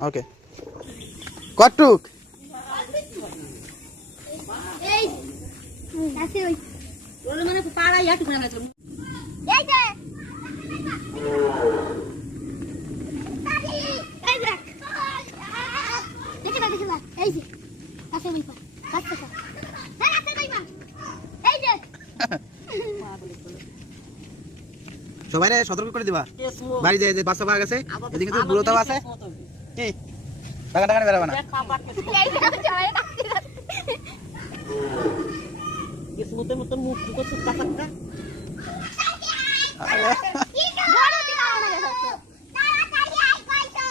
ওকে কটুক এই আছে ওই ওর মানে পাড়া ইয়াটু করে আছে এই যে এই দেখ দেখে না এই যে আছে ওই পা কাটতে কাট এই আছে কই মা এই যে সবাই রে সতর্ক করে দিবা বাড়ি যায় যে বাচ্চা পাওয়া গেছে এদিকে তো বুড়োটাও আছে কি টাকা টাকা বেরাবা না কিসমতের মতন মুখ দুটো সুক্কা সাক্কা কি বড় দিনা না গেছে তাড়াতাড়ি আই কইছো